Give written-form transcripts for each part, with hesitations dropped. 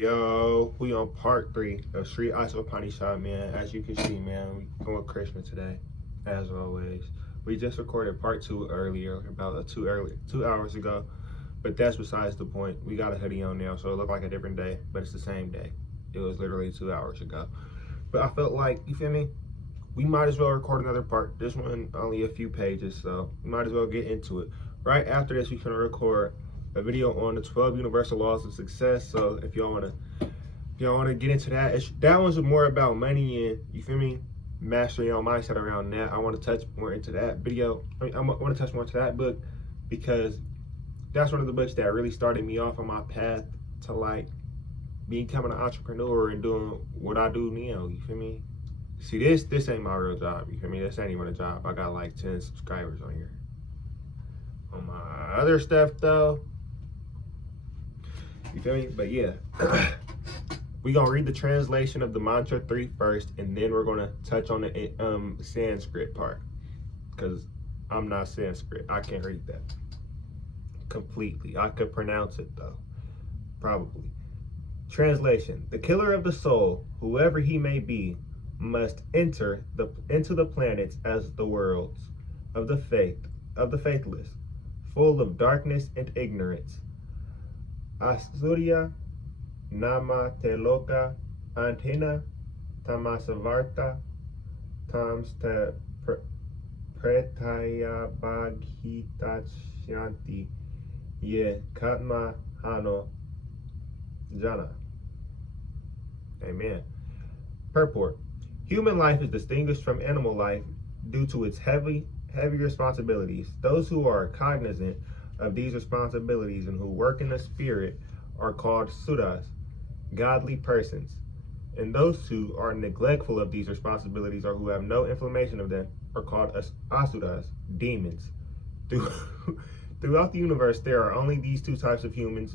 Yo, we on part 3 of Isopanisad, man. As you can see, man, we going Christmas today, as always. We just recorded part 2 earlier, about 2 hours ago, but that's besides the point. We got a hoodie on now, so it looked like a different day, but it's the same day. It was literally 2 hours ago. But I felt like, you feel me? We might as well record another part. This one only a few pages, so we might as well get into it. Right after this, we're gonna record a video on the 12 universal laws of success. So if y'all wanna get into that, that one's more about money and, you feel me, mastering your mindset around that. I want to touch more into that video. I want to touch more into that book because that's one of the books that really started me off on my path to like becoming an entrepreneur and doing what I do now. You feel me? See, this ain't my real job. You feel me? This ain't even a job. I got like 10 subscribers on here. On my other stuff though, you feel me? But yeah, we gonna read the translation of the mantra 3 first, and then we're gonna touch on the Sanskrit part, because I'm not Sanskrit. I can't read that completely. I could pronounce it though, probably. Translation: the killer of the soul, whoever he may be, must enter into the planets as the worlds of the faithless, full of darkness and ignorance. Asuria nama teloka antina tamasavarta tams te pretaya bhaghitashyanti ye katma hano jana. Amen. Purport: human life is distinguished from animal life due to its heavy responsibilities. Those who are cognizant of these responsibilities and who work in the spirit are called Suras, godly persons. And those who are neglectful of these responsibilities or who have no information of them are called Asuras, demons. Throughout the universe, there are only these two types of human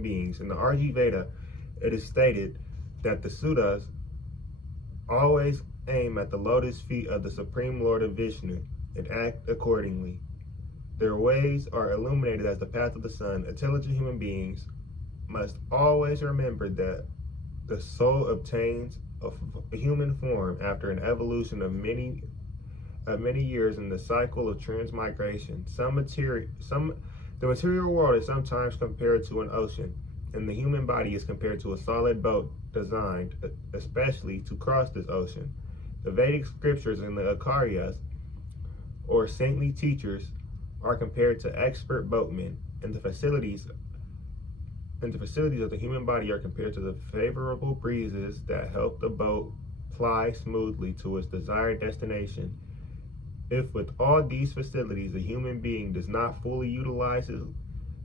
beings. In the RG Veda, it is stated that the Suras always aim at the lotus feet of the Supreme Lord of Vishnu and act accordingly. Their ways are illuminated as the path of the sun. Intelligent human beings must always remember that the soul obtains a human form after an evolution of many years in the cycle of transmigration. The material world is sometimes compared to an ocean, and the human body is compared to a solid boat designed especially to cross this ocean. The Vedic scriptures and the Acharyas, or saintly teachers, are compared to expert boatmen, and the facilities of the human body are compared to the favorable breezes that help the boat ply smoothly to its desired destination. If with all these facilities a human being does not fully utilize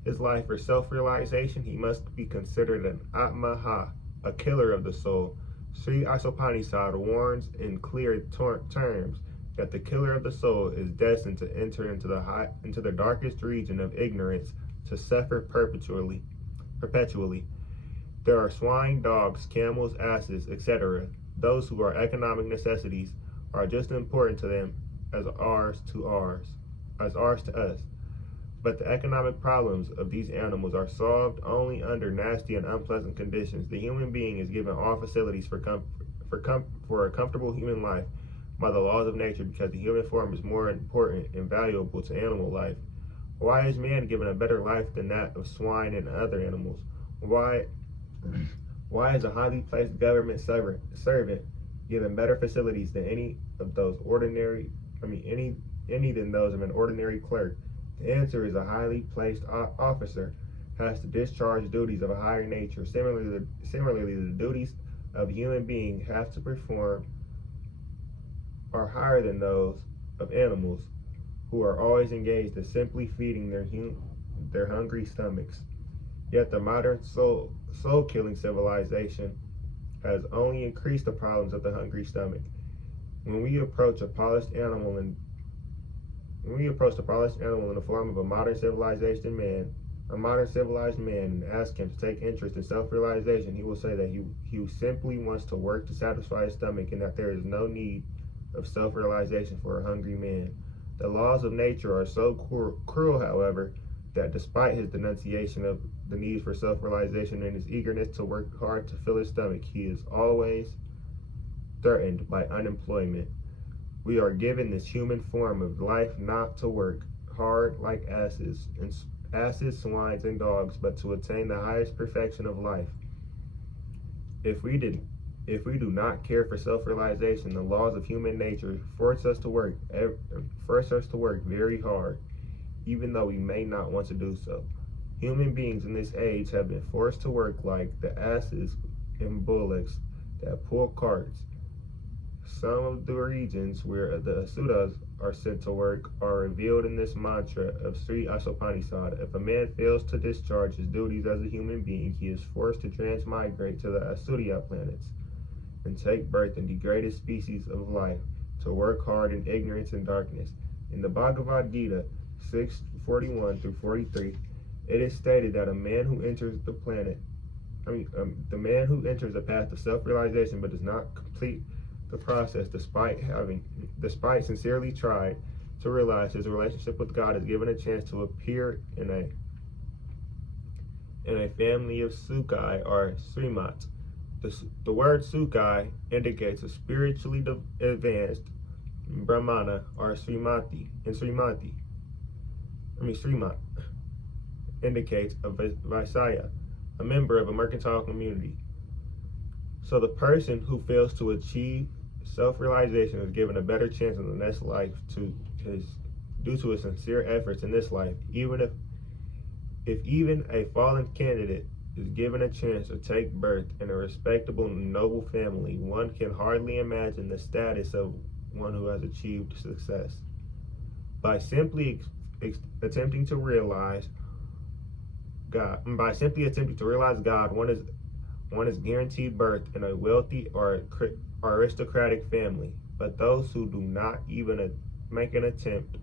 his life for self-realization, he must be considered an Atmaha, a killer of the soul. Sri Isopanisad warns in clear terms that the killer of the soul is destined to enter into the darkest region of ignorance, to suffer perpetually. There are swine, dogs, camels, asses, etc. Those who are economic necessities are just as important to them as ours to us. But the economic problems of these animals are solved only under nasty and unpleasant conditions. The human being is given all facilities for a comfortable human life by the laws of nature, because the human form is more important and valuable to animal life. Why is man given a better life than that of swine and other animals? Why is a highly placed government servant given better facilities than any than those of an ordinary clerk? The answer is a highly placed officer has to discharge duties of a higher nature. Similarly, the duties of a human being have to perform are higher than those of animals, who are always engaged in simply feeding their hungry stomachs. Yet the modern soul-killing civilization has only increased the problems of the hungry stomach. When we approach a polished animal in the form of a modern civilized man, and ask him to take interest in self-realization, he will say that he simply wants to work to satisfy his stomach, and that there is no need of self-realization for a hungry man. The laws of nature are so cruel, however, that despite his denunciation of the need for self-realization and his eagerness to work hard to fill his stomach, he is always threatened by unemployment. We are given this human form of life not to work hard like asses, swines, and dogs, but to attain the highest perfection of life. If we do not care for self-realization, the laws of human nature force us to work very hard, even though we may not want to do so. Human beings in this age have been forced to work like the asses and bullocks that pull carts. Some of the regions where the Asuras are sent to work are revealed in this mantra of Sri Isopanisad. If a man fails to discharge his duties as a human being, he is forced to transmigrate to the Asuria planets and take birth in degraded species of life, to work hard in ignorance and darkness. In the Bhagavad Gita 6:41 through 43, it is stated that the man who enters the path of self-realization but does not complete the process despite sincerely tried to realize his relationship with God, is given a chance to appear in a family of Sukai or Srimat. The word Sukai indicates a spiritually advanced Brahmana or Srimat indicates a Vaisya, a member of a mercantile community. So the person who fails to achieve self-realization is given a better chance in the next life due to his sincere efforts in this life. Even if even a fallen candidate is given a chance to take birth in a respectable and noble family, one can hardly imagine the status of one who has achieved success. By simply attempting to realize God, one is guaranteed birth in a wealthy or aristocratic family. But those who do not even make an attempt,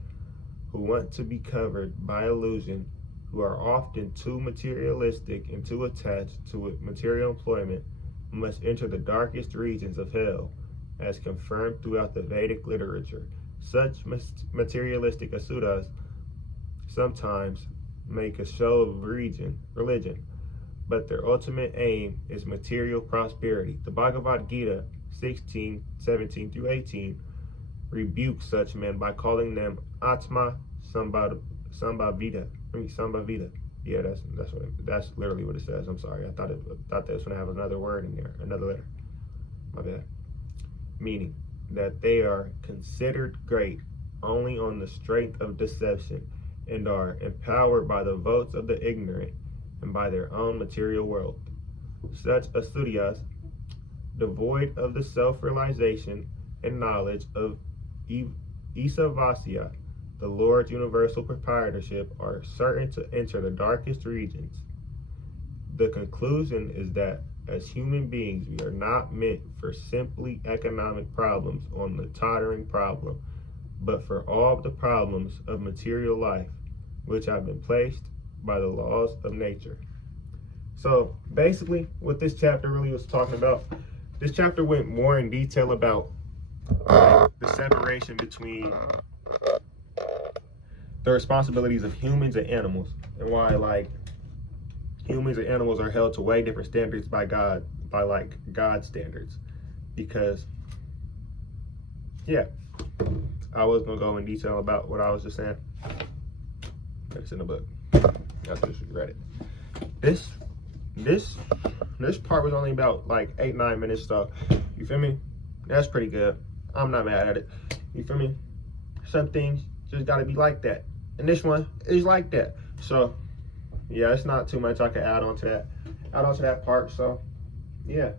who want to be covered by illusion, who are often too materialistic and too attached to material employment, must enter the darkest regions of hell, as confirmed throughout the Vedic literature. Such materialistic asuras sometimes make a show of religion, but their ultimate aim is material prosperity. The Bhagavad Gita 16:17 through 18 rebukes such men by calling them Atma Sambhavita. Yeah, that's literally what it says. I'm sorry. I thought that was gonna have another word in there, another letter. My bad. Meaning that they are considered great only on the strength of deception, and are empowered by the votes of the ignorant and by their own material wealth. Such asuryas, devoid of the self-realization and knowledge of Isavasya, the Lord's universal proprietorship, are certain to enter the darkest regions. The conclusion is that as human beings, we are not meant for simply economic problems on the tottering problem, but for all the problems of material life, which have been placed by the laws of nature. So basically, what this chapter really was talking about, this chapter went more in detail about the separation between the responsibilities of humans and animals, and why humans and animals are held to way different standards by God, by God's standards. Because I was gonna go in detail about what I was just saying. It's in the book. I just read it. This part was only about 8-9 minutes, so you feel me? That's pretty good. I'm not mad at it. You feel me? Some things just gotta be like that, and this one is like that. So yeah, it's not too much I can add on to that part. So yeah,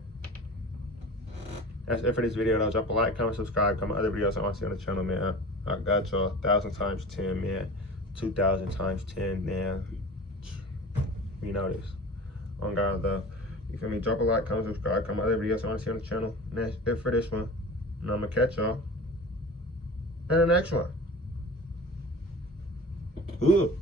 that's it for this video. I'll drop a like, comment, subscribe, comment other videos I want to see on the channel, man. I got y'all 1,000 times 10, man. 2,000 times 10, man. You know this. On God, though. You feel me? Drop a like, comment, subscribe, comment other videos I want to see on the channel. And that's it for this one. And I'm going to catch y'all in the next one. Ooh.